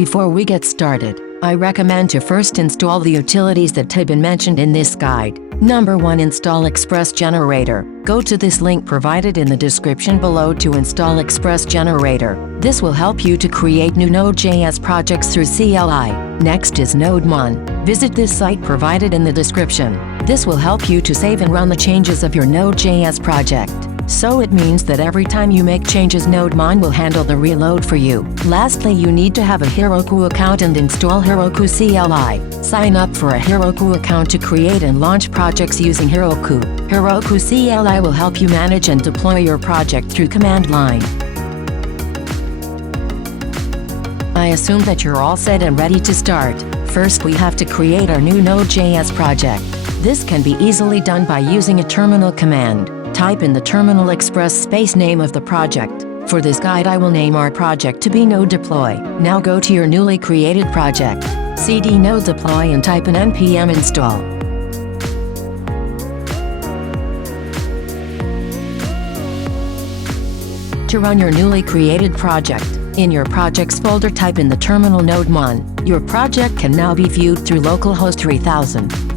Before we get started, I recommend to first install the utilities that have been mentioned in this guide. Number 1. Install Express Generator. Go to this link provided in the description below to install Express Generator. This will help you to create new Node.js projects through CLI. Next is NodeMon. Visit this site provided in the description. This will help you to save and run the changes of your Node.js project. So it means that every time you make changes, NodeMon will handle the reload for you. Lastly, you need to have a Heroku account and install Heroku CLI. Sign up for a Heroku account to create and launch projects using Heroku. Heroku CLI will help you manage and deploy your project through command line. I assume that you're all set and ready to start. First, we have to create our new Node.js project. This can be easily done by using a terminal command. Type in the terminal express space name of the project. For this guide, I will name our project to be Node Deploy. Now go to your newly created project. cd node deploy and type in npm install. To run your newly created project, in your projects folder type in the terminal NodeMon. Your project can now be viewed through localhost 3000.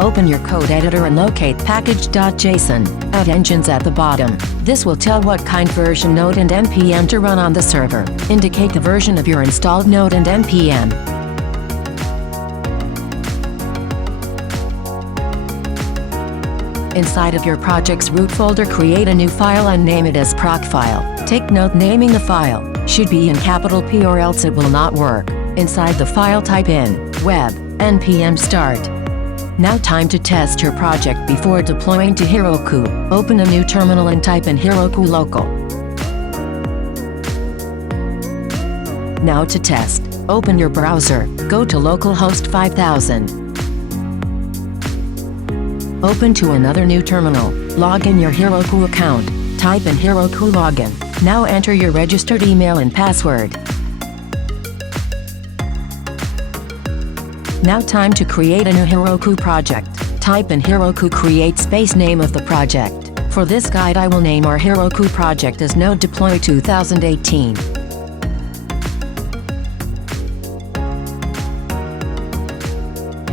Open your code editor and locate package.json. Add engines at the bottom. This will tell what kind version node and npm to run on the server. Indicate the version of your installed node and npm. Inside of your project's root folder, create a new file and name it as procfile. Take note, naming the file should be in capital P or else it will not work. Inside the file type in web npm start. Now time to test your project before deploying to Heroku. Open a new terminal and type in Heroku local. Now to test, open your browser, go to localhost 5000. Open to another new terminal, log in your Heroku account, type in Heroku login. Now enter your registered email and password. Now time to create a new Heroku project. Type in Heroku create space name of the project. For this guide, I will name our Heroku project as Node Deploy 2018.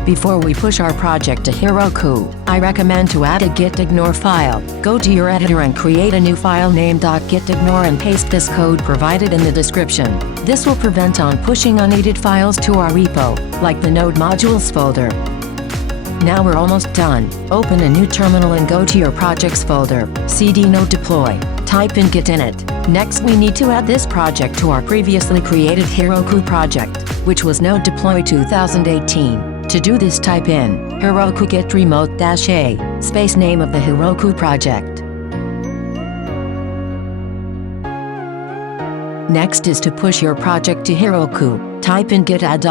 Before we push our project to Heroku, I recommend to add a gitignore file. Go to your editor and create a new file named .gitignore and paste this code provided in the description. This will prevent on pushing unneeded files to our repo, like the node modules folder. Now we're almost done. Open a new terminal and go to your projects folder, cd node deploy. Type in git in it. Next, we need to add this project to our previously created Heroku project, which was Node Deploy 2018. To do this, type in Heroku git remote-a space name of the Heroku project. Next is to push your project to Heroku. Type in git add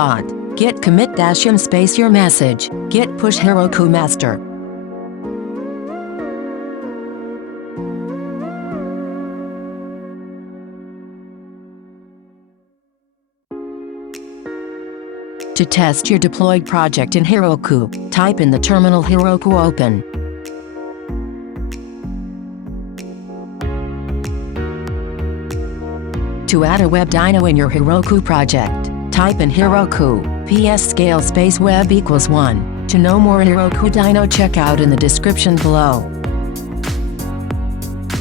git commit-m space your message, git push Heroku master. To test your deployed project in Heroku, type in the terminal Heroku open. To add a web dyno in your Heroku project, type in Heroku ps scale space web equals 1. To know more Heroku dyno, check out in the description below.